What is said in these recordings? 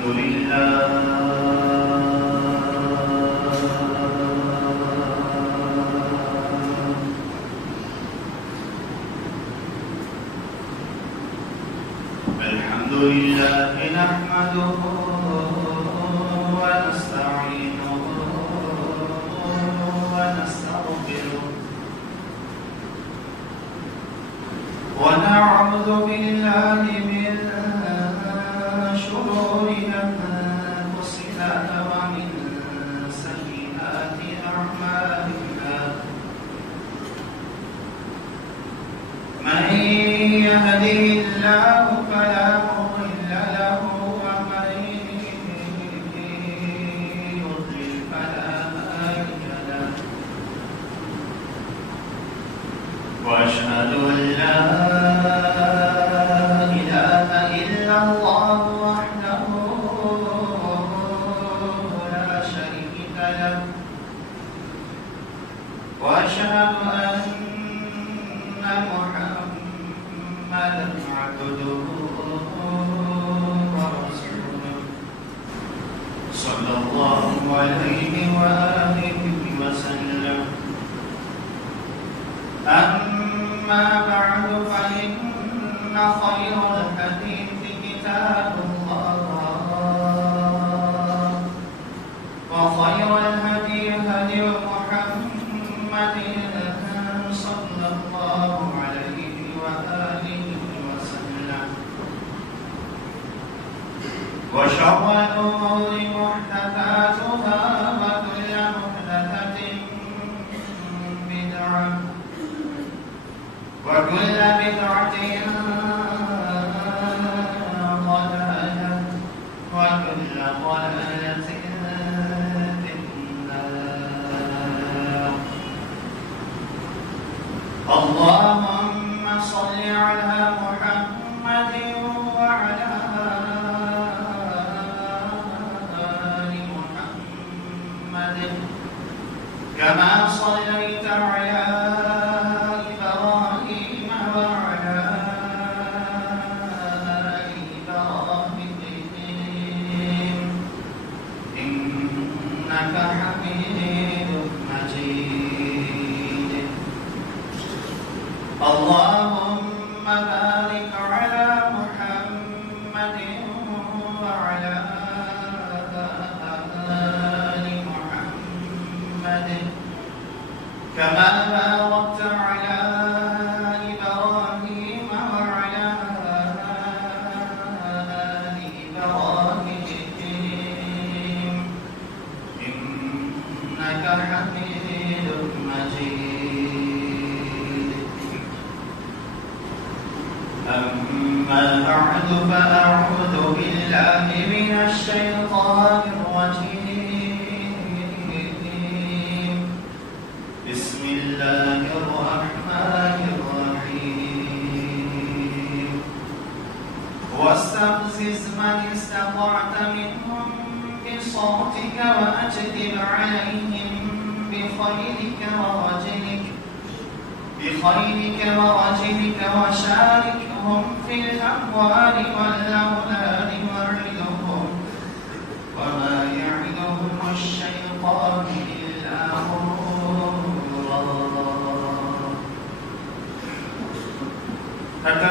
الحمد لله نحمده ونستعينه ونستغفره ونعوذ بالله من شرور أنفسنا ومن سيئات أعمالنا من يهده الله فلا مضل له ومن يضلل فلا هادي له وأشهد أن لا إله إلا الله وحده لا شريك له وأشهد أن محمدا عبده ورسوله صلى الله عليه وآله وسلم أما بعد فإن خير الحديث كتاب الله وخير الهدي هدي محمد صلى الله عليه وآله وسلم وشر الأمور محدثاتها وكل محدثة بدعة وكل بدعة ضلالة وكل ضلالة في النار. اللهم صل على محمد وعلى آل محمد كما صليت على إبراهيم وعلى آل إبراهيم إنك حميد مجيد. اللهم بارك على محمد وعلى آل محمد كما باركت على إبراهيم وعلى آل إبراهيم إنك حميد مجيد. أما بعد فأعوذ بالله من الشيطان الرجيم. بسم الله الرحمن الرحيم. واستفزز من استطعت منهم بصوتك وأجلب عليهم بخيلك ورجلك وشاركهم في الأموال والأولاد وعدهم وما يعدهم الشيطان إلا غرورا. حتى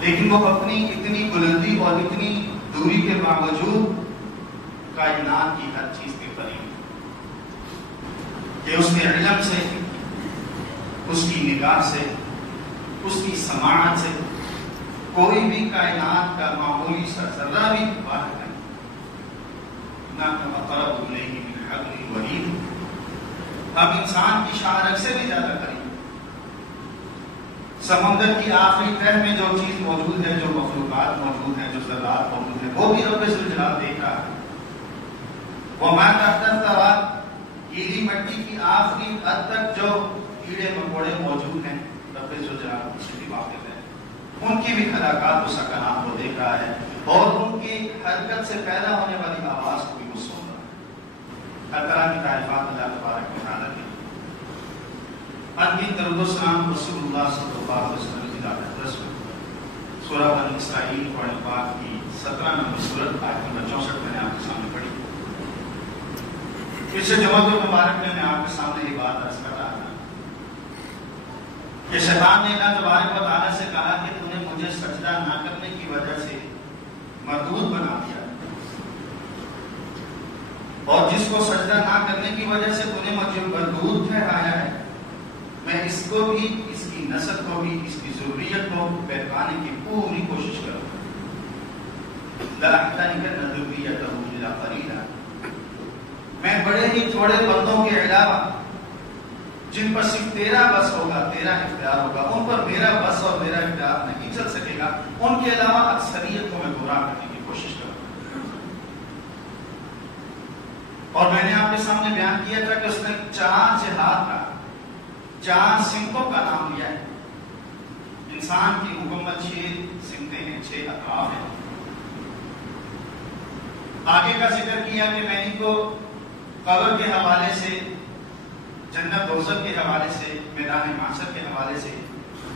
لیکن وہ اپنی اتنی بلندی اور اتنی دوری کے باوجود کائنات کی ہر چیز کے قریب کہ اس کے علم سے، اس کی نگاہ سے، اس کی سماعت سے کوئی بھی کائنات کا معمولی سا ذرہ بھی باہر نہیں، نہ اقرب الیہ من حبل الورید، اب انسان کی شاہرگ سے بھی زیادہ قریب۔ سمندر کی آخری تہہ میں جو چیز موجود ہے، جو مخلوقات موجود ہیں، جو ذرات موجود ہیں، وہ بھی رب ذوالجلال دیکھ رہا ہے۔ وما تحت الثرى، گیلی مٹی کی آخری حد تک جو کیڑے مکوڑے موجود ہیں، رب ذوالجلال ان سے بھی واقف ہے، ان کی بھی خلاقات و سکنات کو دیکھ رہا ہے، اور ان کی حرکت سے پیدا ہونے والی آواز کو بھی وہ سن رہا ہے۔ ہر طرح کی تعریفات اللہ تبارک و تعالیٰ کی۔ درود و سلام رسول اللہ صلی اللہ علیہ وسلم کی حضرت میں سورہ بنی اسرائیل قرآن پاک کی 17 نمبر سورت آیت نمبر 64 میں نے آپ کے سامنے پڑھی۔ پچھلے جمعہ مبارک میں آپ کے سامنے یہ بات عرض کر رہا تھا کہ شیطان نے اللہ تبارک و تعالیٰ سے کہا کہ تو نے مجھے سجدہ نہ کرنے کی وجہ سے مردود بنا دیا، اور جس کو سجدہ نہ کرنے کی وجہ سے تو نے مجھے مردود ٹھہرایا ہے، میں اس کو بھی، اس کی نسل کو بھی، اس کی ذریت کو بہکانے کی پوری کوشش کروں گا۔ لَأَحْتَنِكَنَّ ذُرِّيَّتَهُ إِلَّا قَلِيلًا، میں بڑے ہی تھوڑے بندوں کے علاوہ جن پر صرف تیرا بس ہوگا، تیرا اختیار ہوگا، ان پر میرا بس اور میرا اختیار نہیں چل سکے گا، ان کے علاوہ اکثریت کو میں گمراہ کرنے کی کوشش کروں گا۔ اور میں نے آپ کے سامنے بیان کیا تھا کہ اس نے 4 جہاد کا، 4 سمتوں کا نام لیا ہے۔ انسان کی مکمل 6 سمتیں ہیں، 6 اطراف ہیں۔ آگے کا ذکر کیا کہ میں ان کو قبر کے حوالے سے، جنت دوزخ کے حوالے سے، میدان محشر کے حوالے سے،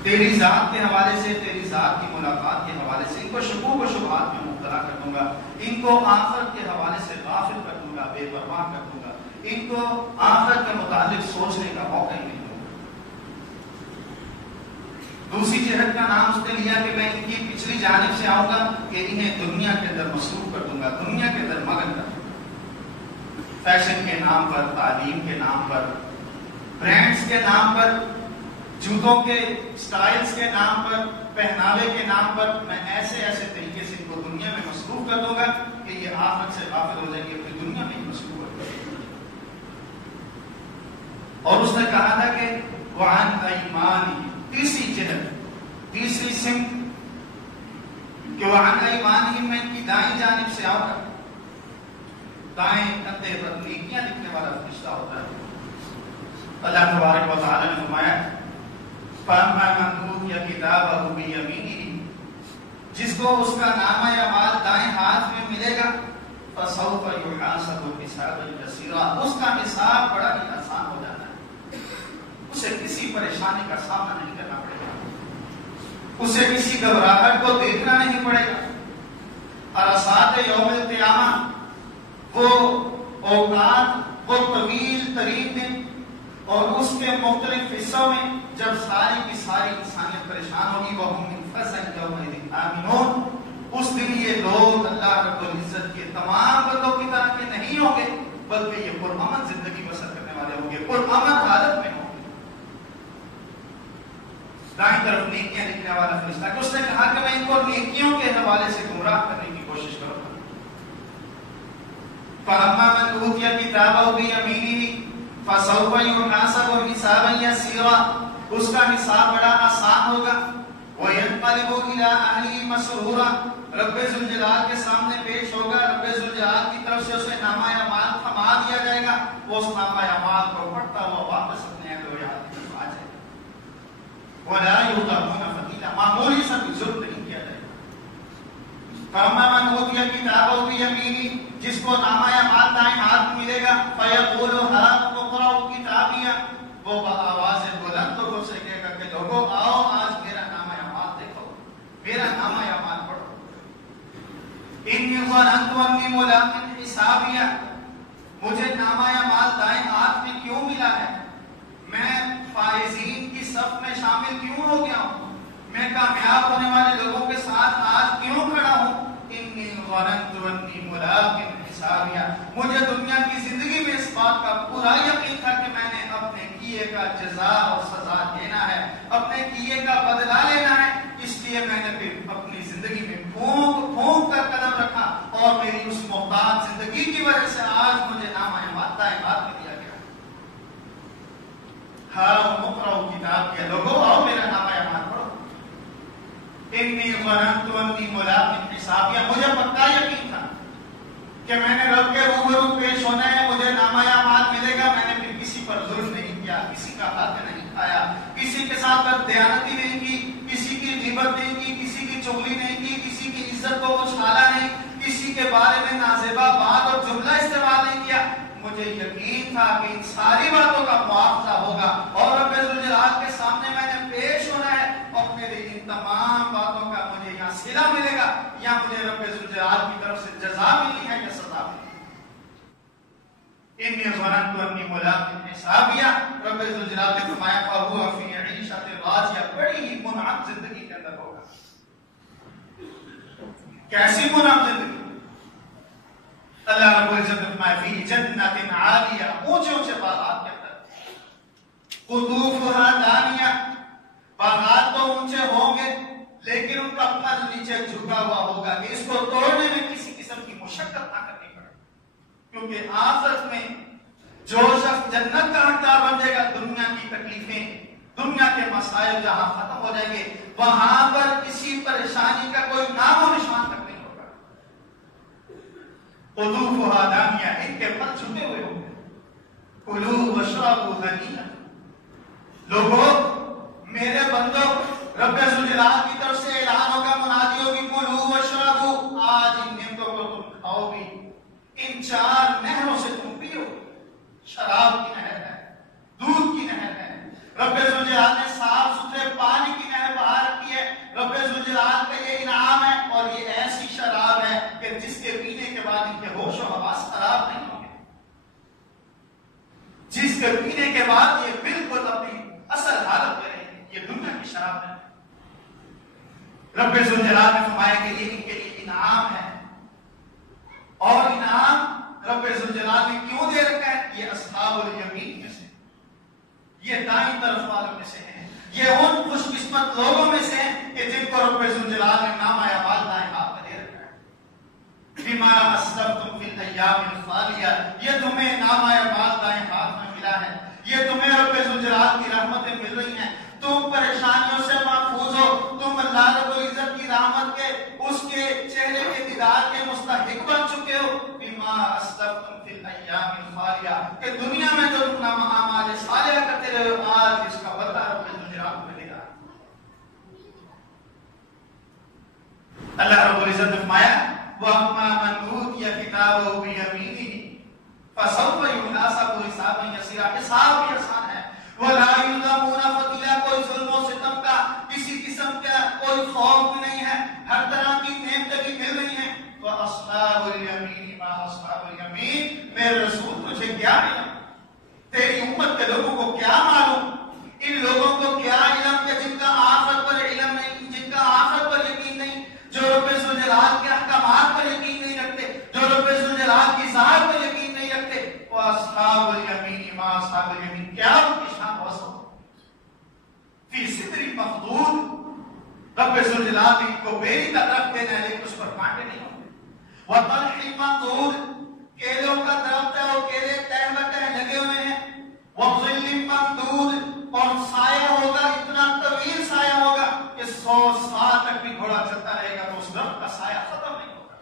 تیری ذات کے حوالے سے، تیری ذات کی ملاقات کے حوالے سے ان کو شکوک و شبہات میں مبتلا کر دوں گا، ان کو آخرت کے حوالے سے غافل کر دوں گا، بے پرواہ کر دوں گا، ان کو آخرت کے متعلق سوچنے کا موقع ہی نہیں۔ دوسری جہت کا نام اس نے لیا کہ میں ان کی پچھلی جانب سے آؤں گا کہ انہیں دنیا کے اندر مصروف کر دوں گا، دنیا کے اندر مگن کر دوں گا، فیشن کے نام پر، تعلیم کے نام پر، برانڈز کے نام پر، جوتوں کے سٹائلز کے نام پر، پہناوے کے نام پر، میں ایسے ایسے طریقے سے ان کو دنیا میں مصروف کر دوں گا کہ یہ آخرت سے غافل ہو جائیں گے، پھر دنیا میں ہی مصروف ہو جائیں گے۔ اور اس نے کہا تھا کہ وَعَنْ أَيْمَانِهِمْ، تیسری جہت، تیسری سمت کہ وَعَنْ أَيْمَانِهِمْ، میں ان کی دائیں جانب سے آؤں گا۔ دائیں کندھے پر نیکیاں لکھنے والا فرشتہ ہوتا ہے۔ اللہ تبارک و تعالیٰ نے فرمایا فَأَمَّا مَنْ أُوتِيَ كِتَابَهُ بِيَمِينِهِ، جس کو اس کا نامہ اعمال دائیں ہاتھ میں ملے گا، فَسَوْفَ يُحَاسَبُ حِسَابًا يَسِيرًا، اس کا حساب بڑا ہی آسان ہو جاتا ہے، اسے کسی پریشانی کا سامنا نہیں کرنا پڑے گا، اسے کسی گھبراہٹ کو دیکھنا نہیں پڑے گا۔ عرصات یوم القیامہ، وہ اوقات، وہ طویل ترین دن، اور اس کے مختلف حصوں میں جب ساری کی ساری انسانیت پریشان ہوگی، وہ ہم من فزع یومئذ آمنون، اس دن یہ لوگ اللہ رب العزت کے تمام بندوں کی طرح کے نہیں ہوں گے، بلکہ یہ پرامن زندگی بسر کرنے والے ہوں گے، پرامن حالت میں ہوں گے۔ دائیں طرف نیکیاں لکھنے والا فرشتہ، کہ اس نے کہا کہ میں ان کو نیکیوں کے حوالے سے گمراہ کرنے کی کوشش کروں گا۔ فَأَمَّا مَنْ أُوتِيَ كِتَابَهُ بِيَمِينِهِ فَسَوْفَ يُحَاسَبُ حِسَابًا يَسِيرًا، اس کا حساب بڑا آسان ہوگا۔ وَيَنْقَلِبُ إِلَىٰ أَهْلِهِ مَسْرُورًا، رب ذوالجلال کے سامنے پیش ہوگا، رب ذوالجلال کی طرف سے اسے نامہ اعمال تھما دیا جائے گا، وہ اس نامہ اعمال کو پڑھتا ہوا واپس اپنے اہل و عیال کی طرف آ جائے گا۔ وَلَا يُظْلَمُونَ فَتِيلًا، معمولی سا بھی ظلم نہیں کیا جائے گا۔ فَأَمَّا مَنْ أُوتِيَ كِتَابَهُ بِيَمِينِهِ، جس کو نامہ اعمال دائیں ہاتھ ملے گا، فَيَقُولُ هَاؤْمُ اقْرَءُوا كِتَابِيَهْ، وہ بآواز بلند طور سے کہے گا کہ لوگوں آؤ آج میرا نامہ اعمال دیکھو، میرا نامہ اعمال پڑھو۔ إِنِّي ظَنَنْتُ أَنِّي مُلَاقٍ حِسَابِيَهْ، مجھے نامہ اعمال دائیں ہاتھ میں کیوں ملا ہے، میں فائزین کی صف میں شامل کیوں ہو گیا ہوں، میں کامیاب ہونے والے لوگوں کے ظننت انی ملاق حسابیا، مجھے دنیا کی زندگی میں اس بات کا پورا یقین تھا کہ میں نے اپنے کیے کا جزا اور سزا دینا ہے، اپنے کیے کا بدلہ لینا ہے، اس لیے میں نے پھر اپنی زندگی میں پھونک پھونک کر قدم رکھا، اور میری اس محتاج زندگی کی وجہ سے آج مجھے نام اعمال میں دیا گیا۔ ہاؤ مقرؤ کتاب کے لوگوں، آؤ میرا نام اعمال پڑھو۔ انی ظننت انی ملاق حسابیا، مجھے پکا یقین تھا کہ میں نے رب کے روبرو پیش ہونا ہے، مجھے نامہ اعمال ملے گا۔ میں نے پھر کسی پر ظلم نہیں کیا، کسی کا حق نہیں کھایا، کسی کے ساتھ بددیانتی نہیں کی، کسی کی غیبت نہیں کی، کسی کی چغلی نہیں کی، کسی کی عزت کو اچھالا نہیں، کسی کے بارے میں نازیبا بات اور جملہ استعمال نہیں کیا۔ مجھے یقین تھا کہ ان ساری باتوں کا معاوضہ ہوگا اور رب ذوالجلال کے سامنے میں نے پیش ہونا ہے، اور میری ان تمام باتوں کا مجھے یا صلہ ملے گا یا مجھے رب ذوالجلال کی طرف سے جزا ملی ہے یا سزا ملی ہے۔ انی ظننت انی ملاق حسابیا، رب ذوالجلال نے فرمایا فہو فی عیشۃ راضیہ، بڑی ہی منعم زندگی کے اندر ہوگا۔ کیسی منعم زندگی؟ اللہ رب العزت نے فرمایا فی جنت عالیہ، اونچے اونچے باغات کے اندر، قطوفہا دانیہ، باغات تو اونچے ہوں گے لیکن ان کا پھل نیچے جھکا ہوا ہوگا کہ اس کو توڑنے میں کسی قسم کی مشقت نہ کرنی پڑے، کیونکہ آخرت میں جو شخص جنت کا حقدار بن جائے گا، دنیا کی تکلیفیں، دنیا کے مسائل جہاں ختم ہو جائیں گے، وہاں پر کسی پریشانی کا کوئی نام و نشان تک نہیں ہوگا۔ قطوفہا دانیہ، ان کے پھل چھپے ہوئے ہوں گے۔ کلوا واشربوا ہنیئا، لوگوں میرے بندوں، رب ذوالجلال کی طرف سے اعلان ہوگا، منادی ہوگی، کلوا واشربوا، آج ان نعمتوں کو تم کھاؤ بھی، ان چار نہروں سے تم پیو۔ شراب کی نہر ہے، دودھ کی نہر ہے، رب ذوالجلال نے صاف ستھرے پانی کی نہر بہا رکھی ہے۔ رب ذوالجلال کا یہ انعام ہے، اور یہ ایسی شراب ہے کہ جس کے پینے کے بعد ان کے ہوش و حواس خراب نہیں ہوں گے، جس کے پینے کے بعد یہ بالکل اپنی اصل حالت میں رہیں گے۔ یہ دنیا کی شراب ہے۔ رب ذوالجلال نے فرمایا کہ یہ ان کے لیے انعام ہے، اور انعام رب ذوالجلال نے کیوں دے رکھا ہے؟ یہ اصحاب الیمین میں سے، یہ دائیں طرف والوں میں سے ہیں، یہ ان خوش قسمت لوگوں میں سے ہیں کہ جن کو رب ذوالجلال نے نامہ اعمال دائیں ہاتھ میں دے رکھا ہے۔ بما اسلفتم فی الایام الخالیہ، یہ تمہیں نامہ اعمال دائیں ہاتھ میں ملا ہے، یہ تمہیں رب ذوالجلال کی رحمتیں مل رہی ہیں، تم پریشانیوں سے محفوظ ہو، تم اللہ رب العزت کی رحمت کے، اس کے چہرے کے دیدار کے مستحق بن چکے ہو۔ بما اسلفتم فی الایام الخالیہ، کہ دنیا میں جو تم اعمال صالحہ کرتے رہے ہو، آج اس کا بدلہ رب ذوالجلال کو ملے گا۔ اللہ رب العزت نے فرمایا وَأَمَّا مَنْ أُوتِيَ كِتَابَهُ بِيَمِينِهِ فَسَوْفَ يُحَاسَبُ حِسَابًا يَسِيرًا، حساب بھی آسان ہے۔ وَلَا يُظْلَمُونَ فَتِيلًا، کوئی ظلم و ستم کا کسی قسم کا کوئی خوف بھی نہیں ہے، ہر طرح کی نعمتیں بھی مل رہی ہیں۔ وَأَصْحَابُ الْيَمِينِ مَا أَصْحَابُ الْيَمِينِ، میرے رسول تجھے کیا علم، تیری امت کے لوگوں کو کیا معلوم، ان لوگوں کو کیا علم کہ جن کا آخرت پر علم نہیں، جن کا آخرت پر یقین نہیں، جو رب ذوالجلال کے احکامات پر یقین نہیں رکھتے، جو رب ذوالجلال کی ذات پر یقین نہیں رکھتے۔ وَأَصْحَابُ الْيَمِينِ مَا أَصْحَابُ الْيَمِينِ، کیا ان کی شان وصف فی سدر مخضود، رب ذوالجلال نے ان کو بیری کا درخت دینا ہے لیکن اس پر کانٹے نہیں ہوں گے۔ وَطَلْحٍ مَنضُودٍ، کیلوں کا درخت ہے، وہ کیلے تہ بتہ لگے ہوئے ہیں۔ وَظِلٍّ مَمْدُودٍ، اور سایہ ہوگا، اتنا طویل سایہ ہوگا کہ 100 سال تک بھی گھوڑا چلتا رہے گا تو اس درخت کا سایہ ختم نہیں ہوگا۔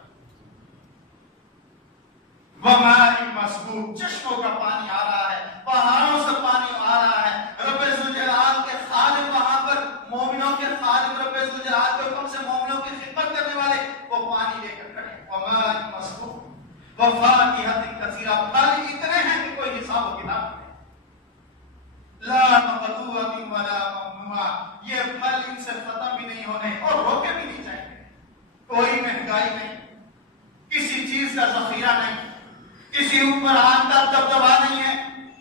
وَمَاءٍ مَسْكُوبٍ، چشموں کا پانی آ رہا ہے، پہاڑوں سے پانی آ رہا ہے۔ رب ذوالجلال کے خادم وہاں پر، مومنوں کے خادم، رب ذوالجلال کے حکم سے مومنوں کی خدمت کرنے والے وہ پانی لے کر کھڑے۔ وَمَاءٍ مَسْكُوبٍ وَفَاكِهَةٍ كَثِيرَةٍ، پھل اتنے ہیں کہ کوئی حساب و کتاب نہیں۔ لا مقطوعۃ ولا ممنوعہ، یہ پھل ان سے ختم بھی نہیں ہونے اور روکے بھی نہیں جائیں گے۔ کوئی مہنگائی نہیں، کسی چیز کا ذخیرہ نہیں، کسی حکمران کا دبدبا نہیں ہے،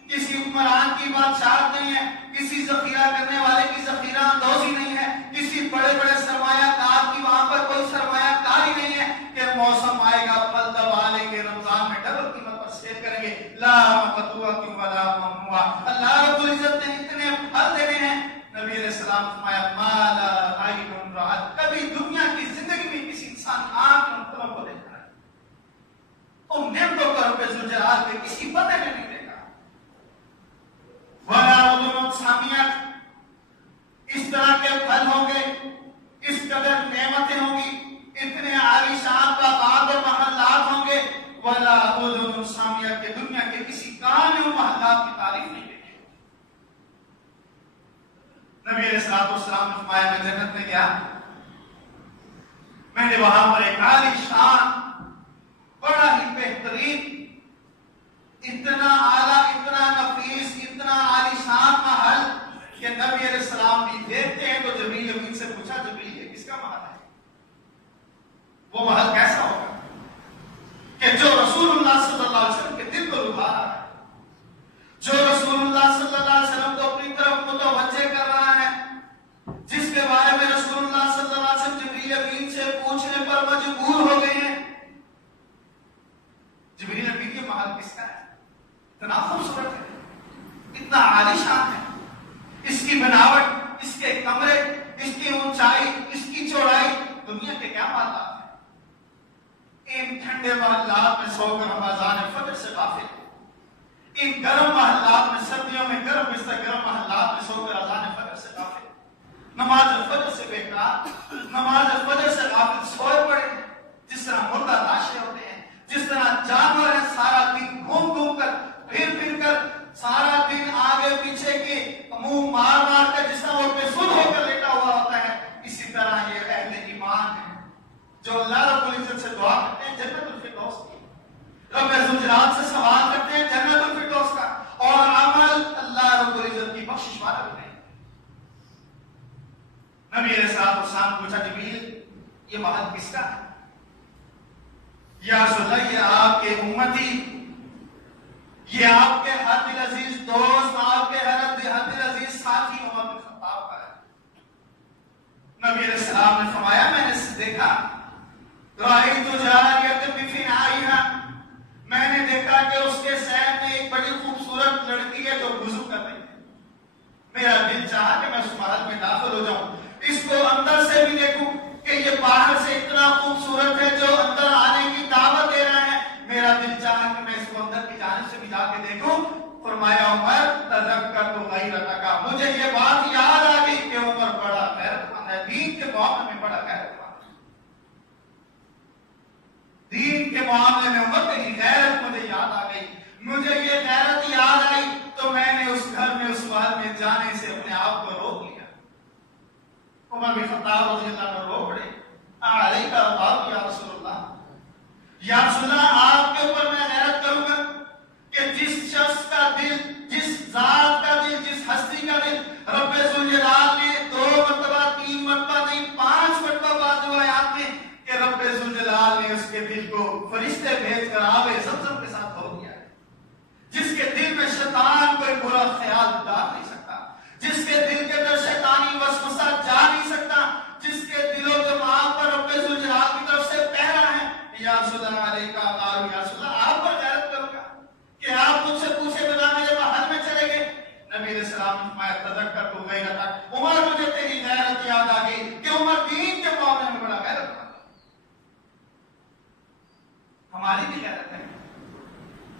کسی حکمران کی بادشاہت نہیں ہے، کسی ذخیرہ کرنے والے کی ذخیرہ اندوزی نہیں ہے، کسی بڑے بڑے سرمایہ کار کی وہاں پر کوئی سرمایہ کاری نہیں ہے کہ موسم آئے گا پھل دبا لیں گے، رمضان میں ڈبل قیمت پر سیل کریں گے، لا مقطوعۃ ولا ممنوعہ۔ اللہ رب العزت نے اتنے پھل دینے ہیں، نبی علیہ السلام فرمایا ما لا عین رأت، کبھی دنیا کی زندگی میں کسی انسان کی آنکھ نے ان کو دیکھا ہے، ان نعمتوں کا رب ذوالجلال کے کسی بندے نے نہیں دیکھا۔ ولا اذن سامعت، اس طرح کے پھل ہوں گے، اس قدر نعمتیں ہوں گی، اتنے عالی شان باغات اور محلات ہوں گے، ولا اذن سامعت کے دنیا کے کسی کان نے ان محلات کی تعریف نہیں دیکھی۔ نبی علیہ السلام نے فرمایا میں جنت میں گیا، میں نے وہاں پر ایک عالی شان بڑا ہی بہترین اتنا اعلیٰ اتنا نفیس اتنا عالی شان محل کہ نبی علیہ السلام بھی دیکھتے ہیں تو جبریل امین سے پوچھا جبریل یہ کس کا محل ہے؟ وہ محل کیسا ہوگا کہ جو رسول اللہ صلی اللہ علیہ وسلم کے دل کو لبھا رہا ہے، جو رسول اللہ صلی اللہ علیہ وسلم کو اپنی طرف متوجہ کر رہا ہے، جس کے بارے میں رسول اللہ صلی اللہ علیہ وسلم جبریل امین سے پوچھنے پر مجبور ہو گئے ہیں۔ جبریل امین یہ محل کس کا ہے؟ اتنا خوبصورت ہے، اتنا عالی شان ہے، اس کی بناوٹ، اس کے کمرے، اس کی اونچائی، اس کی چوڑائی دنیا کے کیا محلات ہیں؟ ان ٹھنڈے محلات میں سو کر ہم اذان فجر سے غافل ہیں، ان گرم محلات میں سردیوں میں گرم بستر گرم محلات میں سو کر اذان فجر سے غافل ہیں، نماز فجر سے بیکار، نماز فجر سے غافل سوئے پڑے ہیں، جس طرح مردہ لاشیں ہوتے ہیں، جس طرح جانور ہیں سارا دن گھوم گھوم کر پھر کر سارا دن آگے پیچھے کے منہ مار مار کر جس طرح وہ بے سود ہو کر لیٹا ہوا ہوتا ہے، اسی طرح یہ اہل ایمان ہے جو اللہ رب العزت سے دعا کرتے ہیں جنت الفردوس کی، رب ذوالجلال سے سوال کرتے ہیں جنت الفردوس کا، اور عمل اللہ رب العزت کی بخشش والا بنے۔ نبی علیہ السلام پوچھا جبریل یہ محل کس کا ہے؟ یا رسول اللہ یہ آپ کے امتی، یہ آپ کے ہر دل عزیز دوست، آپ کے ہر دل عزیز ساتھی عمر بن خطاب کا ہے۔ نبی علیہ السلام نے فرمایا میں نے دیکھا رأیت جاریۃ بفنائھا، میں نے دیکھا کہ اس کے صحن میں ایک بڑی خوبصورت لڑکی ہے جو وضو کر رہی ہے، میرا دل چاہا کہ میں اس محل میں داخل ہو جاؤں، اس کو اندر سے بھی دیکھوں کہ یہ باہر سے اتنا خوبصورت ہے جو اندر آنے کی دعوت دے رہا ہے، میرا دل چاہا کہ میں اس کو اندر کی جانب سے بھی جا کے دیکھوں۔ فرمایا عمر تذکرت غیرتک، مجھے یہ بات یاد آ گئی کہ عمر بڑا غیرت مند ہے، دین کے معاملے میں بڑا غیرت مند ہے، دین کے معاملے میں عمر کی غیرت مجھے یاد آ گئی، مجھے یہ غیرت یاد آئی تو میں نے اس گھر میں اس محل میں جانے سے اپنے آپ کو روک لیا۔ عمر بن خطاب رضی اللہ عنہ رو پڑے، علیک اللہ یا رسول اللہ، یا رسول اللہ آپ کے اوپر میں غیرت کروں گا کہ جس شخص کا دل، جس ذات کا دل، جس ہستی کا دل رب ذوالجلال نے 2 مرتبہ 3 مرتبہ نہیں 5 مرتبہ بعض روایات میں کہ رب ذوالجلال نے اس کے دل کو فرشتے بھیج کر آب زمزم کے ساتھ دھو دیا ہے، جس کے دل میں شیطان کوئی برا خیال ڈال نہیں سکتا، جس کے دل کے اندر شیطانی وسوسہ جا نہیں سکتا، جس کے دل و دماغ پر رب ذوالجلال کی طرف سے پہرا ہے۔ یا رسول اللہ علیہ کا قالوا یا رسول اللہ آپ پر غیرت کروں گا کہ آپ مجھ سے پوچھے بنا میرے محل میں چلے گئے۔ نبی علیہ السلام نے فرمایا تذکرت غیرتک، عمر مجھے تیری غیرت یاد آ گئی کہ عمر دین کے معاملے میں بڑا غیرت مند ہے۔ ہماری بھی غیرت ہے،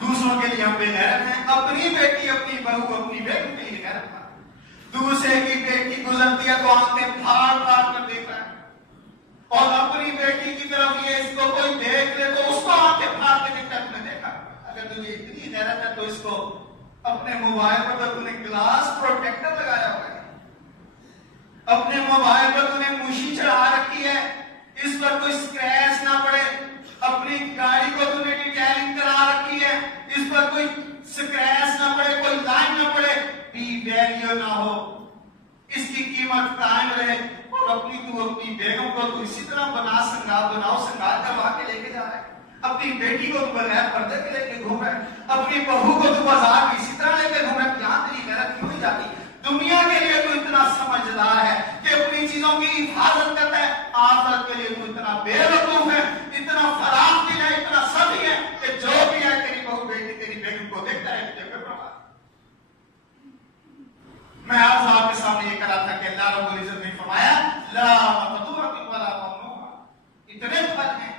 دوسروں کے لیے ہم بے غیرت ہیں، اپنی بیٹی اپنی بہو اپنی بیٹی کے لیے غیرت مند، دوسرے کی بیٹی گزرتی ہے تو آنکھیں پھاڑ پھاڑ کر دیکھ رہا ہے، اور اپنی بیٹی کی طرف یہ اس کو کوئی دیکھ لے تو اس کو آنکھیں پھاڑ کے دیکھتا ہے۔ تم نے دیکھا اگر تجھے اتنی غیرت ہے تو اس کو اپنے موبائل پر تو تم نے گلاس پروٹیکٹر لگایا ہوا ہے، اپنے موبائل پر تم نے موشی چڑھا رکھی ہے، اس پر کوئی اسکریچ نہ پڑے، اپنی گاڑی کو تم نے ڈیٹیلنگ کرا رکھی ہے، اس پر کوئی اسکریچ نہ پڑے، کوئی لائن نہ پڑے، بی ویلیو نہ ہو، اس کی قیمت قائم رہے، اور اپنی بیگم کو تو اسی طرح بناؤ سنگار کروا کے لے کے جا رہا ہے، اپنی بیٹی کو تو بغیر پردے کے لے کے گھوم رہا ہے، اپنی بہو کو تو بازار کی اسی طرح لے کے گھوم رہا ہے، یہاں تیری غیرت کیوں نہیں جاتی؟ دنیا کے لیے تو اتنا سمجھدار ہے کہ اپنی چیزوں کی حفاظت کرتا ہے، آخرت کے لیے تو اتنا بے وقوف ہے، اتنا اتنا فراخ دل ہے, اتنا سخی ہے کہ جو بھی ہے تیری بہو بیٹی تیری بیگم کو دیکھتا ہے تجھے کوئی پرواہ. میں آج آپ کے سامنے یہ کہا تھا کہ اللہ رب العزت نے فرمایا لا مقطوعۃ ولا ممنوع. اتنے پھل ہیں,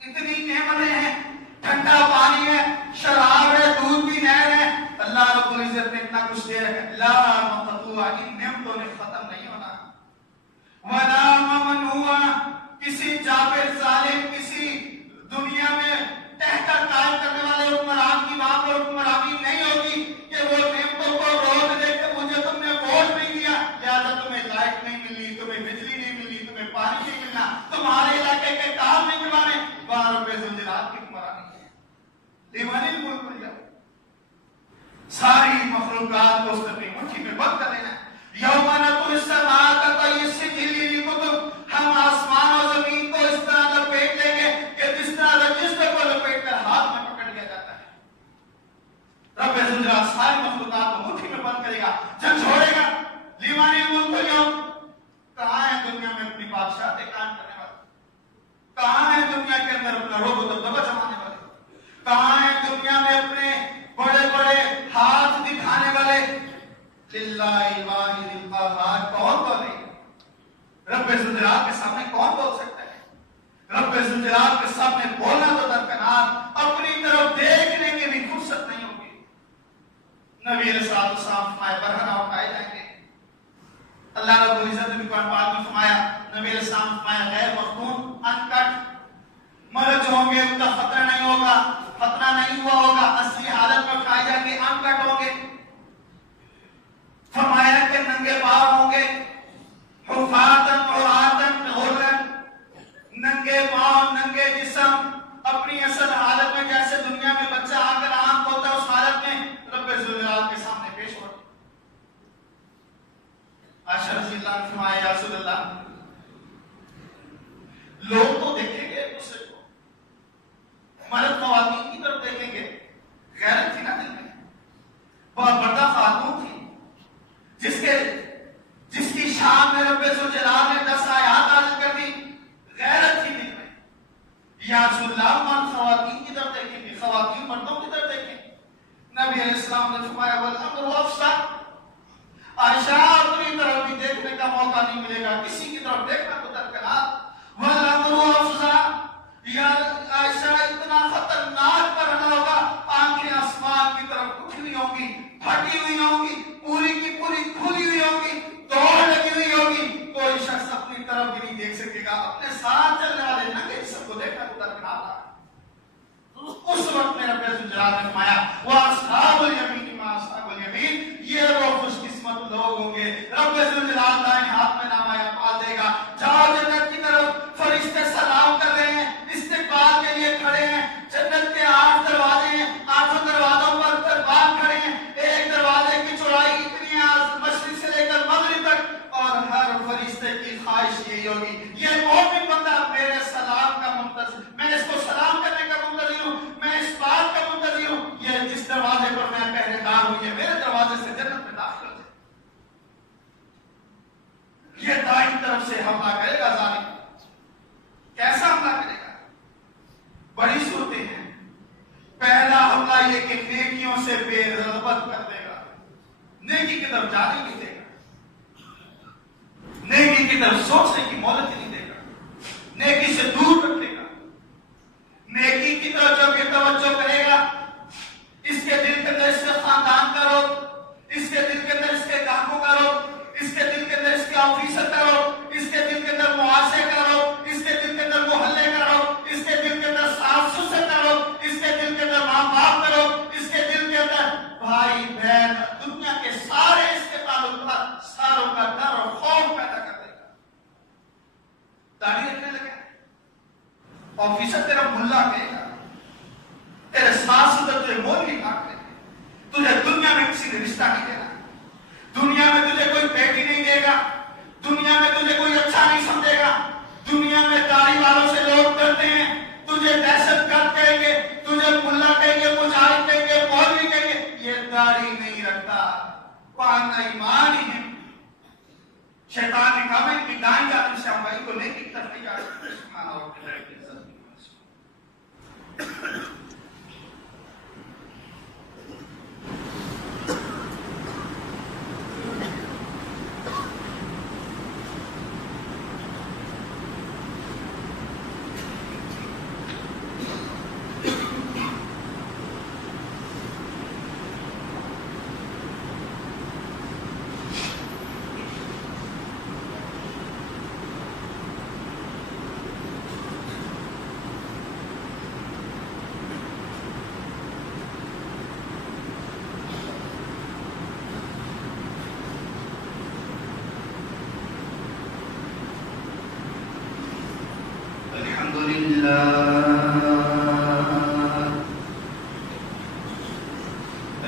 اتنی نعمتیں ہیں, ٹھنڈا پانی ہے, شراب ہے, دودھ کی نہر ہے, اللہ رب العزت نے اتنا کچھ دیا ہے. لا مقطوع, ان نعمتوں نے ختم نہیں ہونا. ولا ممنوع, کسی جابر ظالم, کسی دنیا میں تحت قائم کرنے والے حکمران کی وہاں پر حکمرانی نہیں ہوگی کہ وہ نعمتوں کو روک دے کہ مجھے تم نے ووٹ نہیں دیا لہذا تمہیں لائٹ نہیں ملی, تمہیں بجلی نہیں ملی, تمہیں پانی نہیں ملنا, تمہارے علاقے کے کام نہیں کروانے. وہاں رب ذوالجلال کی حکمرانی ہے. لیمن الملک اليوم, ساری مخلوقات کو اس نے اپنی مٹھی میں بند کر لینا. یوم نطوی السماء کطی السجل للکتب, ہم آسمان اور زمین کو اس طرح لپیٹ لیں گے کہ جس طرح رجسٹر کو لپیٹ کر ہاتھ میں پکڑ لیا جاتا ہے. رب ذوالجلال ساری مخلوقات کو مٹھی میں بند کرے گا, جب چھوڑے گا. لیمن الملک اليوم, کہاں ہے دنیا میں اپنی بادشاہت قائم کرنے والے, کہاں ہے دنیا کے اندر اپنا روب و دبدبہ جمانے والے, کہاں ہے دنیا میں اپنے بڑے بڑے ہاتھ دکھانے والے. للہ الواحد القہار, کون ہے رب ذوالجلال کے سامنے کون بول سکتا ہے؟ رب ذوالجلال کے سامنے بولنا تو درکنار, اپنی طرف دیکھنے کی بھی فرصت نہیں ہوگی. نبی علیہ السلام فرمائے برہنہ اٹھائے جائیں گے. اللہ رب العزت نے قرآن پاک میں فرمایا, نبی علیہ السلام فرمایا غیر مختون, انکٹ مرد جو ہوں گے ان کا خطرہ نہیں ہوگا, خطرہ نہیں ہوا ہوگا, اصلی حالت میں اٹھائے جائیں گے, انکٹ ہوں گے. فرمایا کہ ننگے پاؤں ہوں گے, حفاتن عراتن غرن, ننگے پاؤں, ننگے جسم, اپنی اصل حالت میں جیسے دنیا میں بچہ آ کر آنکھ ہوتا ہے اس حالت میں رب ذوالجلال کے سامنے پیش ہوتے. عائشہ رضی اللہ عنہا فرمایا یا رسول اللہ, لوگ تو دیکھیں گے ایک دوسرے کو, مرد خواتین کی طرف دیکھیں گے, غیرت تھی نا دل میں, بہت بڑا خاتون تھی جس کی شان میں رب ذوالجلال نے 10 آیات نازل کر دی, غیرت تھی دل میں. یا رسول اللہ, مرد خواتین کی طرف دیکھیں گے, خواتین مردوں کی طرف دیکھیں. نبی علیہ السلام نے فرمایا والامر افصح, عائشہ اپنی طرف بھی دیکھنے کا موقع نہیں ملے گا, کسی کی طرف دیکھنا تو درکنار. والامر افصح, یا عائشہ اتنا خطرناک مرحلہ ہوگا, آنکھیں آسمان کی طرف اٹھی ہوئی ہوں گی, پھٹی ہوئی ہوں گی, پوری کی پوری کھلی ہوئی ہوں گی, دوڑ لگی ہوئی ہوگی, کوئی شخص اپنی طرف بھی نہیں دیکھ سکے گا, اپنے ساتھ چلنے والے ننگے جسم کو دیکھنا تو درکنار تھا. اس وقت میں رب ذوالجلال نے فرمایا واصحاب الیمین ما اصحاب الیمین, یہ وہ خوش قسمت لوگ ہوں گے. رب ذوالجلال دائیں ہاتھ میں نامہ اعمال دے گا, جاؤ جنت کی طرف. فرشتے سلام کر رہے ہیں, استقبال کے لیے کھڑے ہیں. جنت کے 8 دروازے ہیں, 8 دروازوں پر دربان کھڑے ہیں. ایک دروازے کی چوڑائی اتنی ہے مشرق سے لے کر مغرب تک, اور ہر فرشتے کی خواہش یہی ہوگی یہ مومن بندہ میرے سلام کا منتظر, میں اس کو سلام کرنے کا منتظر ہوں, میں اس بات کا منتظر ہوں, یہ جس دروازے پر میں پہرے دار ہوں یہ میرے دروازے سے جنت میں داخل ہو جائے. یہ دائیں طرف سے حملہ کرے گا ظالم. کیسا حملہ کرے گا؟ بڑی صورتیں ہیں. پہلا حملہ یہ کہ نیکیوں سے بے رغبت کر دے گا, نیکی کی طرف جانے نہیں دے گا, نیکی کی طرف سوچنے کی مہلت نہیں دے گا, نیکی سے دور رکھ دے گا. نیکی کی طرف جب یہ توجہ کرے گا, اس کے دل کے اندر اس کے خاندان کا روب, اس کے دل کے اندر اس کے گاہکوں کا روب, اس کے دل کے اندر اس کے آفیسر کا روب, اس کے دل کے اندر معاشرے کا روب, اس کے دل کے اندر محلے کا روب, اس کے دل کے اندر ساس سسر کا روب, اس کے دل کے اندر ماں باپ کا روب, اس کے دل کے اندر بھائی بہن دنیا کے سارے اس کے تعلقات ساروں کا ڈر اور خوف پیدا کر دے گا. داڑھی رکھنے لگے, آفیسر تیرا ملا کہے گا, تیرے ساس سسر تجھے مول نہیں کاٹ لیں گے, تجھے دنیا میں کسی نے رشتہ نہیں دینا, دنیا میں تجھے کوئی بیٹی نہیں دے گا, دنیا میں تجھے کوئی اچھا نہیں سمجھے گا, دنیا میں داڑھی والوں سے لوگ ڈرتے ہیں, تجھے دہشت گرد کہیں گے, تجھے ملا کہیں گے, مجاہد کہیں گے, مولوی کہیں گے. یہ داڑھی نہیں رکھتا, وان ایمان ہی ہے. شیطان نے کہا میں ان کی دائیں جانب سے آؤں گا, ان کو نیکی کی طرف نہیں جا سکتا.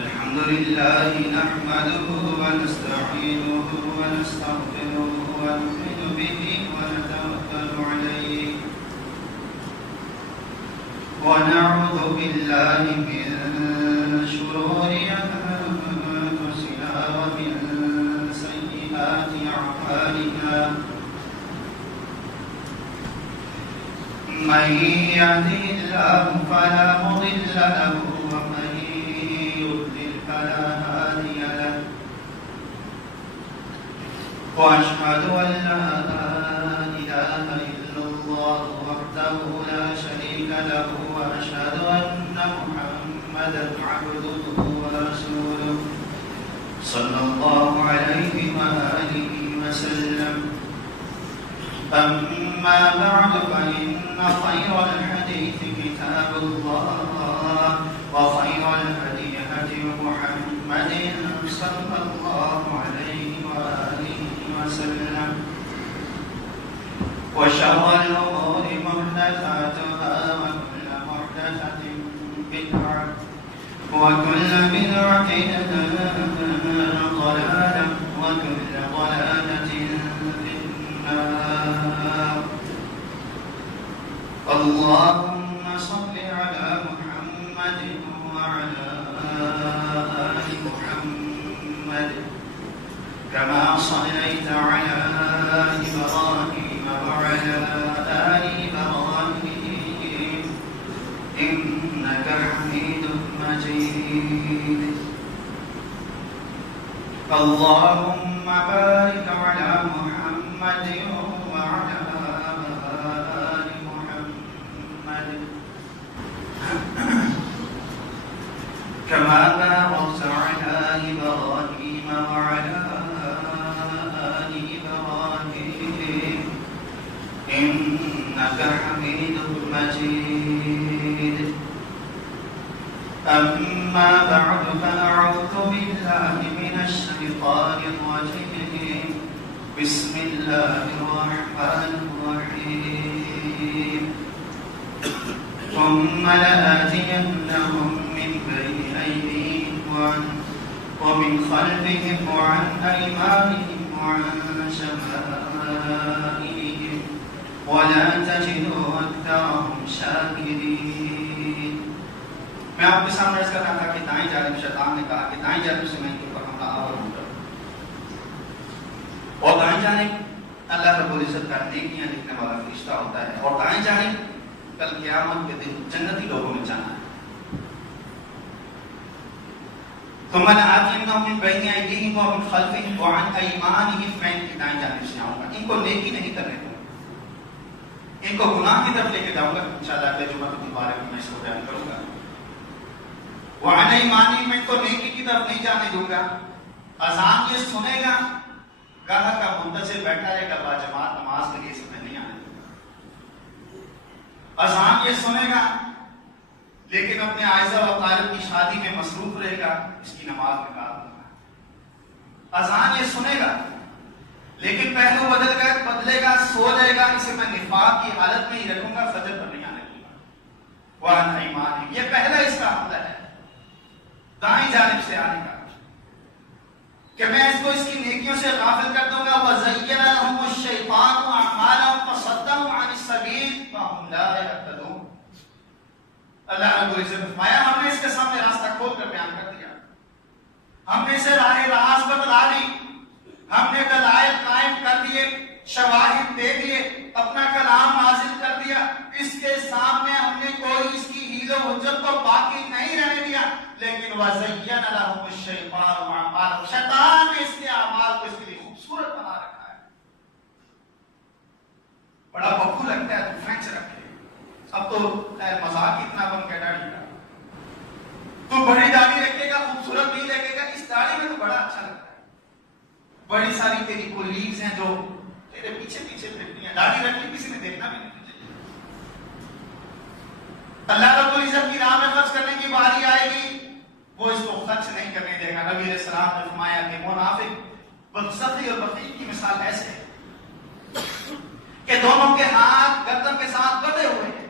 الحمد لله نحمده ونستعينه ونستغفره ونؤمن به ونتوكل عليه ونعوذ بالله من شرور أنفسنا ومن سيئات أعمالنا من يهده الله فلا مضل له ومن يضلل فلا هادي له وأشهد أن لا إله إلا الله وحده لا شريك له وأشهد أن محمدا عبده ورسوله صلى الله عليه وآله وسلم. أما بعد فإن خير الحديث كتاب الله وخير الهدي هدي محمد صلى الله عليه وآله وسلم وشر الأمور محدثاتها وكل محدثة بدعة وكل بدعة ضلالة وكل ضلالة في النار. اللهم صل على محمد وعلى آل محمد كما صليت على إبراهيم وعلى آل إبراهيم إنك حميد مجيد. اللهم بارك على محمد وعلى آل محمد كما باركت على إبراهيم وعلى آل إبراهيم إنك حميد مجيد. أما بعد فأعوذ بالله من الشيطان الرجيم. بسم الله الرحمن الرحيم. ثم لآتينهم من بين أيديهم ومن خلفهم وعن أيمانهم وعن شمائلهم ولا تجد أكثرهم شاكرين. میں آپ کے سامنے اس کا تھا کہ دائیں جانب شیطان نے کہا کہ دائیں جانب سے میں ان کے اوپر حملہ آور ہوں گا، اور دائیں جانب اللہ رب العزت کا نیکیاں لکھنے والا فرشتہ ہوتا ہے، اور دائیں جانب کل قیامت کے دن جنتی لوگوں میں جانا ہے. ثم لآتينهم من بين أيديهم ومن خلفهم وعن أيمانهم. میں ان کی دائیں جانب سے آؤں گا، ان کو نیکی نہیں کرنے دوں گا، ان کو گناہ کی طرف لے کے جاؤں گا. انشاءاللہ اگلے جمعہ کے بارے میں اس کو بیان کروں گا. وعن أيمانهم، میں ان کو نیکی کی طرف نہیں جانے دوں گا. اذان یہ سنے گا، گاہک کا منتظر بیٹھا رہے گا، باجماعت نماز کے لیے سمجھ نہیں آنے دوں گا. اذان یہ سنے گا لیکن اپنے عائزہ و طالب کی شادی میں مصروف رہے گا، اس کی نماز میں کہا دوں گا. اذان یہ سنے گا لیکن پہلو بدلے گا، سو جائے گا، اسے میں نفاق کی حالت میں ہی رکھوں گا، فجر پر نہیں آنے دوں گا. وعن أيمانهم، یہ پہلا اس کا حملہ ہے دائیں جانب سے آنے کا، کہ میں اس کو اس کی نیکیوں سے غافل کر دوں گا. وَزَيَّنَ لَهُمُ الشَّيْطَانُ أَعْمَالَهُمْ فَصَدَّهُمْ عَنِ السَّبِيلِ فَهُمْ لَا يَهْتَدُونَ. اللہ رب العزت نے فرمایا ہم نے اس کے سامنے راستہ کھول کر بیان کر دیا، ہم نے اسے راہ راست بتلا دی، ہم نے دلائل قائم کر دیے، شواہد دے دیے، اپنا کلام نازل کر دیا. اس کے سامنے ہم نے کوئی اس کی ہیل لیکن وَزَيَّنَ لَهُمُ الشَّيْطَانُ أَعْمَالَهُمْ، شیطان نے اس کے اعمال کو اس کے لیے خوبصورت بنا رکھا ہے. بڑا بکو لگتا ہے تو فرینچ رکھے. اب تو خیر مذاق اتنا بن گیا داڑھی کا. تو بڑی داڑھی رکھے گا خوبصورت نہیں لگے گا، اس داڑھی میں تو بڑا اچھا لگتا ہے. بڑی ساری تیری کولیگز ہیں جو تیرے پیچھے پیچھے پھرتی ہیں، داڑھی رکھ لی کسی نے دیکھنا بھی نہیں. اللہ رب العزت کی راہ میں خرچ کرنے کی باری آئے گی، وہ اس کو خرچ نہیں کرنے دے گا. نبی علیہ السلام نے فرمایا کہ منافق بدسخی اور بخیل کی مثال ایسے ہے کہ دونوں کے ہاتھ گردن کے ساتھ بندھے ہوئے ہیں.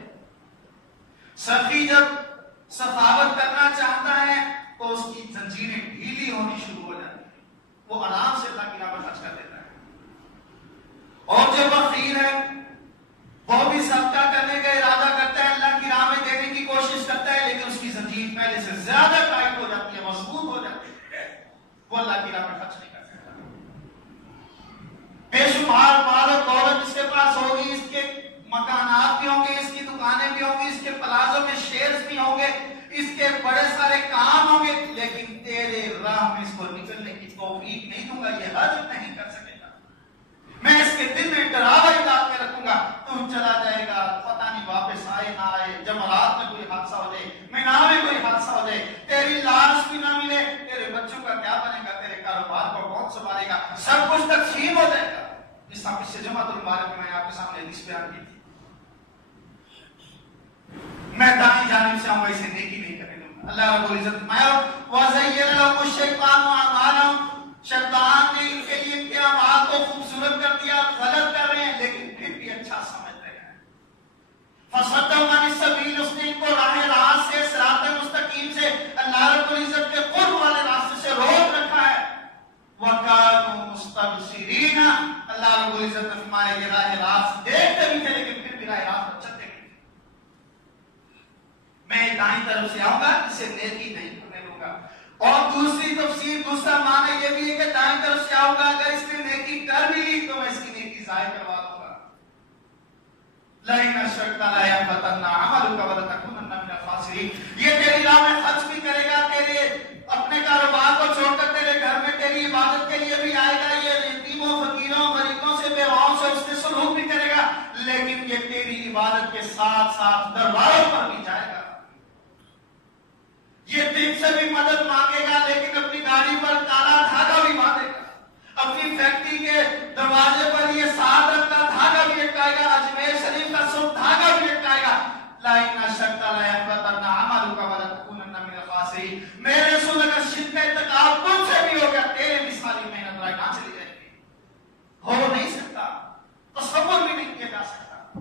سخی جب سخاوت کرنا چاہتا ہے تو اس کی زنجیریں ڈھیلی ہونی شروع ہو جاتی ہیں، وہ آرام سے اللہ کی راہ میں خرچ کر دیتا ہے. اور جو بخیل ہے وہ بھی صدقہ کرنے کا ارادہ کرتا ہے، اللہ کی راہ میں دینے کی کوشش کرتا ہے، لیکن اس کی زنجیر پہلے سے زیادہ ٹائٹ ہو جاتی ہے، مضبوط ہو جاتی ہے، وہ اللہ کی راہ میں خرچ نہیں کر سکتا. بے شمار مال و دولت اس کے پاس ہوگی، اس کے مکانات بھی ہوں گے، اس کی دکانیں بھی ہوں گی، اس کے پلازوں میں شیئرز بھی ہوں گے، اس کے بڑے سارے کام ہوں گے، لیکن تیرے راہ میں اس کو نکلنے کی توفیق نہیں دوں گا، یہ حج نہیں کر سکے گا. میں اس کے دل میں ڈراوا ڈال کے رکھوں گا، تو چلا جائے گا، پتہ نہیں واپس آئے نہ آئے، جمرات میں کوئی حادثہ ہو جائے، مینا میں کوئی حادثہ ہو جائے، تیری لاش بھی نہ ملے، تیرے بچوں کا کیا بنے گا، تیرے کاروبار کو کون سنبھالے گا، سب کچھ تقسیم ہو جائے گا. جس طرح پچھلے جمعۃ المبارک میں آپ کے سامنے حدیث بیان کی تھی، میں دائیں جانب سے آؤں گا، اسے نیکی نہیں کرنے دوں گا. اللہ رب العزت میں وَزَيَّنَ لَهُمُ الشَّيْطَانُ أَعْمَالَهُمْ، شیطان نے ان کے لیے ان کے اعمال کو خوبصورت کر دیا، غلط کر رہے ہیں لیکن پھر بھی اچھا سمجھ رہے ہیں. فَصَدَّهُمْ عَنِ السَّبِيلِ، اس نے ان کو راہ راست سے، صراط مستقیم سے، اللہ رب العزت کے قرب والے راستے سے روک رکھا ہے. وَكَانُوا مُسْتَبْصِرِينَ، اللہ رب العزت نے فرمایا یہ راہ راست دیکھتے بھی تھے لیکن پھر بھی راہ راست پر چلتے نہیں تھے. میں دائیں طرف سے آؤں گا، اسے نیکی نہیں کرنے دوں گا. اور دوسری تفسیر، دوسرا معنی یہ بھی ہے کہ دائیں طرف سے آؤں گا، اگر اس نے نیکی کر بھی لی تو میں اس کی نیکی ضائع کروا دوں گا. لَئِنْ أَشْرَكْتَ لَيَحْبَطَنَّ عَمَلُكَ وَلَتَكُونَنَّ مِنَ الْخَاسِرِينَ. یہ تیری راہ میں خرچ بھی کرے گا، تیرے اپنے کاروبار کو چھوڑ کر تیرے گھر میں تیری عبادت کے لیے بھی آئے گا، یہ یتیموں، فقیروں، غریبوں سے، بیواؤں سے اس نے سلوک بھی کرے گا، لیکن یہ تیری عبادت کے ساتھ ساتھ درباروں پر بھی جائے گا. یہ دل سے بھی مدد مانگے گا لیکن اپنی گاڑی پر کالا دھاگا بھی باندھے گا، اپنی فیکٹری کے دروازے پر یہ 7 رنگ کا دھاگا بھی لٹکائے گا، اجمیر شریف کا سب دھاگا بھی لٹکائے گا. لَئِنْ أَشْرَكْتَ لَيَحْبَطَنَّ عَمَلُكَ وَلَتَكُونَنَّ مِنَ الْخَاسِرِينَ. میرے رسول اگر شرک کا ارتکاب تم سے بھی ہو گیا، تیرے بھی ساری محنت رائے کہاں چلی جائے گی؟ ہو نہیں سکتا، تصور بھی نہیں کیا جا سکتا.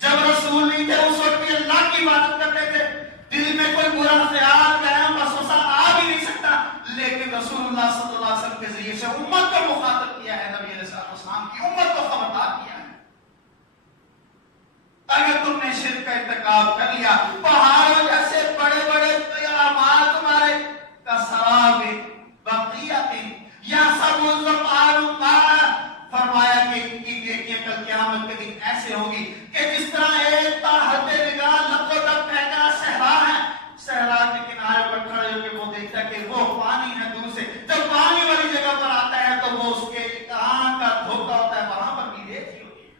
جب رسول نہیں تھے اس وقت بھی اللہ کی عبادت کرتے تھے، دل میں کوئی برا خیال، قیام وسوسہ آ بھی نہیں سکتا، لیکن رسول اللہ صلی اللہ علیہ وسلم کے ذریعے سے امت کو مخاطب کیا ہے، نبی علیہ السلام کی امت کو خبردار کیا ہے. اگر تم نے شرک کا ارتکاب کر لیا، پہاڑوں جیسے بڑے بڑے اعمال تمہارے کسراب بقیت یحسب الظمآن ماء، فرمایا کہ ان کی نیکیاں کل قیامت کے دن ایسے ہوگی کہ جس طرح ایک حد نگاہ لبوں تک پھینکا صحرا ہے، صحرا کے کنارے پر کھڑے ہو کے وہ دیکھتا کہ وہ پانی ہے دور سے، جب پانی والی جگہ پر آتا ہے تو وہ اس کے کان کا دھوکا ہوتا ہے، وہاں پر بھی ریت ہی ہوتی ہے.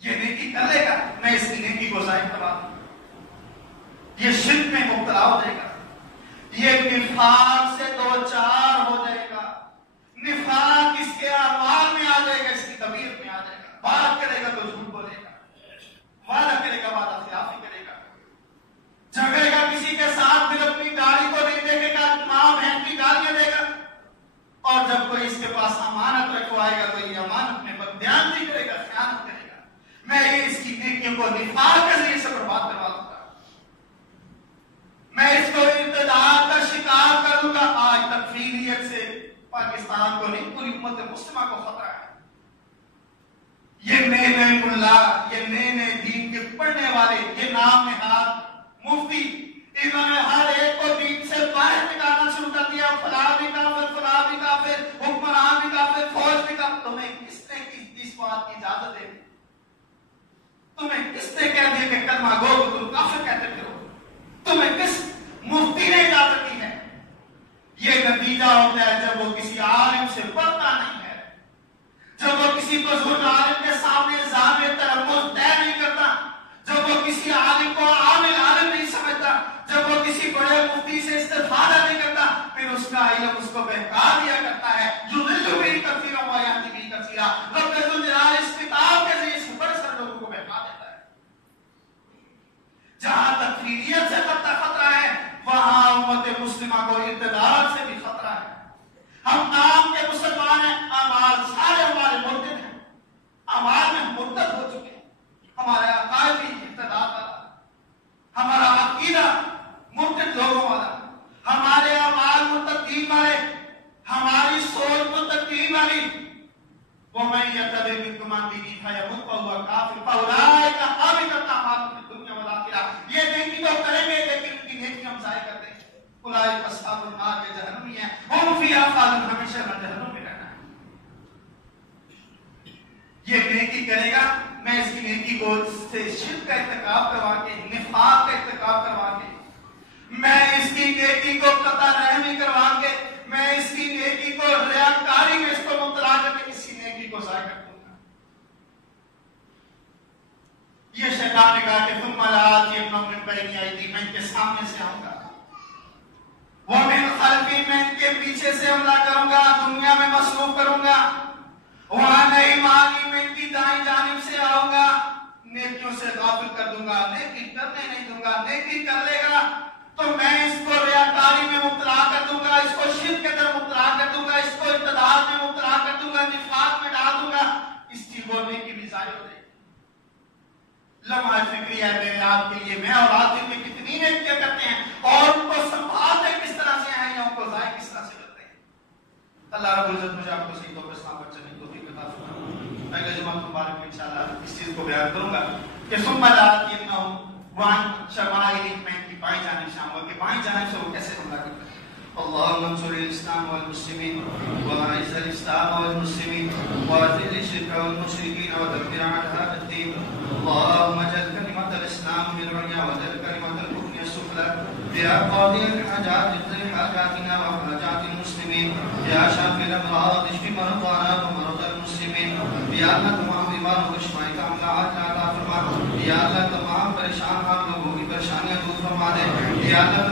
یہ نیکی کر لے گا، میں اس کی نیکی کو ضائع کروا دوں. یہ شرک میں مبتلا ہو جائے گا، یہ نفاق سے دو چار ہو جائے گا، نفاق اس کے اعمال میں آ جائے گا، اس کی طبیعت میں آ جائے گا. بات کرے گا تو جھوٹ بولے گا، وعدہ کرے گا وعدہ خلافی کرے گا، جھگڑے گا کسی کے ساتھ پھر اپنی گاڑی کو نہیں دیکھے گا، ماں بہن کی گالیاں دے گا، اور جب کوئی اس کے پاس امانت رکھوائے گا تو یہ امانت میں بددیانتی کرے گا، خیانت کرے گا. میں یہ اس کی نیکیوں کو نفاق کے ذریعے سے برباد کروا دوں گا، میں اس کو ارتداد کا شکار کروں گا. آج تکفیریت سے پاکستان کو نہیں پوری امت مسلمہ کو خطرہ ہے. یہ نئے نئے ملا، یہ نئے نئے دین کے پڑھنے والے، یہ نام نہاد مفتی، انہوں نے ہر ایک کو دین سے باہر نکالنا شروع کر دیا. فلاں بھی کافر، فلاں بھی کافر، حکمران بھی کافر، فوج بھی کافر. تمہیں کس نے اس بات کی اجازت دے دی؟ تمہیں کس نے کہہ دیا کہ کلمہ گو تو تم کافر کہتے پھرو؟ تمہیں کس مفتی نے اجازت دی ہے؟ یہ نتیجہ ہوتا ہے جب وہ کسی عالم سے پڑھتا نہیں ہے، جب وہ کسی بزرگ عالم کے سامنے ذات تلمذ طے نہیں کرتا، جب وہ کسی عالم کو عالم نہیں سمجھتا، جب وہ کسی بڑے مفتی سے استفادہ نہیں کرتا، پھر اس کا علم اس کو بہکا دیا کرتا ہے۔ یضل به کثیرا ویہدی به کثیرا، رب ذوالجلال اس کتاب کے ذریعے سے بڑے سارے لوگوں کو بہکا دیتا ہے۔ جہاں تکفیریت سے خطرہ ہے، وہاں امت مسلمہ کو ارتداد سے بھی خطرہ ہے۔ ہم نام کے مسلمان ہیں، اعمال سارے ہمارے مرتد ہیں، اعمال میں مرتد ہو چکے ہیں، ہمارے عقائد بھی ارتداد والا، ہمارا عقیدہ مرتد لوگوں والا، ہمارے اعمال مرتدین والے، ہماری سوچ مرتدین والی۔ وَمَن يَرْتَدِدْ مِنكُمْ عَن دِينِهِ فَيَمُتْ وَهُوَ كَافِرٌ فَأُولَٰئِكَ حَبِطَتْ أَعْمَالُهُمْ فِي الدُّنْيَا وَالْآخِرَةِ۔ یہ نیکی تو کریں گے لیکن ان کی نیکی ہم ضائع کر دیں گے۔ اولئک اصحاب النار، یہ جہنمی ہیں، ہم فیہا خالدون، ہمیشہ جہنم میں رہنا ہے۔ یہ نیکی کرے گا، میں اس کی نیکی کو سے شرک کا ارتکاب کروا کے، نفاق کا ارتکاب کروا کے، میں اس کی نیکی کو قطع رحمی کروا کے، میں اس کی نیکی کو ریاکاری میں اس کو مبتلا کر کے اسی نیکی کو ضائع کر دوں گا۔ یہ شیطان نے کہا کہ ثم لآتینہم من بین ایدیہم، میں ان کے سامنے سے آؤں گا، ومن خلفہم، میں ان کے پیچھے سے حملہ کروں گا، دنیا میں مصروف کروں گا، وعن ایمانہم، میں ان کی دائیں جانب سے آؤں گا، نیکیوں سے غافل کر دوں گا، نیکی کرنے نہیں دوں گا۔ نیکی کر لے گا تو میں اس کو ریاکاری میں مبتلا کر دوں گا، اس کو شرک کے اندر مبتلا کر دوں گا، اس کو ارتداد میں مبتلا کر دوں گا، نفاق میں ڈال دوں گا، اس کی وہ نیکی بھی ضائع ہو جائے گی۔ لمحہ فکری ہے میرے آپ کے لیے، میں اور آپ میں کتنی نیکیاں کرتے ہیں اور ان کو سنبھالتے کس طرح سے ہیں یا ان کو ضائع کس طرح سے کرتے ہیں۔ اللہ رب العزت مجھے آپ کو صحیح طور پر اسلام پر چلنے کی توفیق عطا فرمائے۔ میں اگلے جمعہ مبارک میں انشاءاللہ اس چیز کو بیان کروں گا کہ ثم لآتینہم وعن شمائلہم، میں ان کی بائیں جانب سے آؤں گا کہ بائیں جانب سے وہ کیسے حملہ کرتا ہے۔ اللهم انصر الاسلام والمسلمين واعز الاسلام والمسلمين واذل الشرك والمشركين ودمر اعداء الدين اللهم اجعل كلمة الاسلام هي العليا واجعل كلمة الكفر السفلى يا قاضي الحاجات اقض حاجاتنا وحاجات المسلمين يا شافي الامراض اشف مرضانا ومرضى المسلمين یا اللہ تمام بیماروں کو شفائی کا عملہ عطا فرما، یا اللہ تمام پریشان ہم لوگوں کی پریشانیاں دور فرما دے، یا اللہ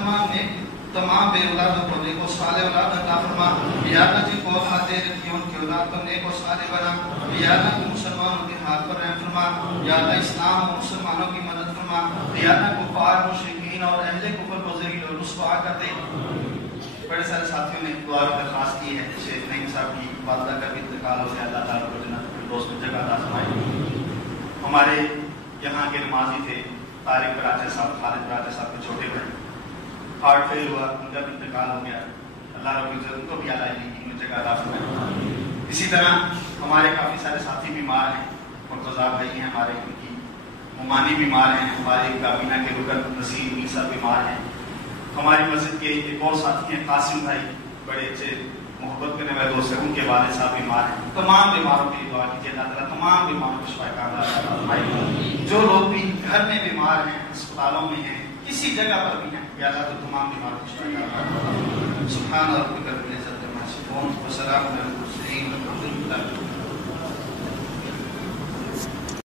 تمام بے اولادوں کو نیک و صالح اولاد عطا فرما، یا اللہ جن کو اولاد دے رکھی ہے ان کی اولاد کو نیک و صالح بنا، یا اللہ تو مسلمانوں کے ہاتھ پر رحم فرما، یا اللہ اسلام اور مسلمانوں کی مدد فرما، یا اللہ کفار مشرکین اور اہل کفر کو ذلیل اور رسوا کر دے۔ بڑے سارے ساتھیوں نے دعا کی درخواست کی ہے، شیخ نعیم صاحب کی والدہ کا بھی انتقال ہو گیا، اللہ تعالیٰ کو جنت الفردوس میں جگہ عطا فرمائے۔ ہمارے یہاں کے نمازی تھے طارق براجہ صاحب، خالد براجہ صاحب کے چھوٹے بھائی، ہارٹ فیل ہوا، ان کا بھی انتقال ہو گیا، اللہ رب العزت ان کو بھی اعلیٰ علم میں جگہ عطا فرمائے۔ اسی طرح ہمارے کافی سارے ساتھی بیمار ہیں، مرتضیٰ بھائی ہیں ہمارے، ان کی ممانی بیمار ہیں، ہمارے کابینہ کے رکن نصیر عیسیٰ بیمار ہیں، ہماری مسجد کے ایک اور ساتھی ہیں قاسم بھائی، بڑے اچھے محبت کرنے والے دوست ہیں، ان کے والد صاحب بیمار ہیں۔ تمام بیماروں کی دعا کیجیے، اللہ تعالیٰ تمام بیماروں کو شفا کاملہ عطا فرمائے۔ جو لوگ بھی گھر میں بیمار ہیں، اسپتالوں میں ہیں، کسی جگہ پر بھی ہیں، یا اللہ تو تمام بیماروں کو شفا کاملہ عطا فرمائے۔ سبحان ربک رب العزت عما یصفون وسلام علی المرسلین والحمد للہ۔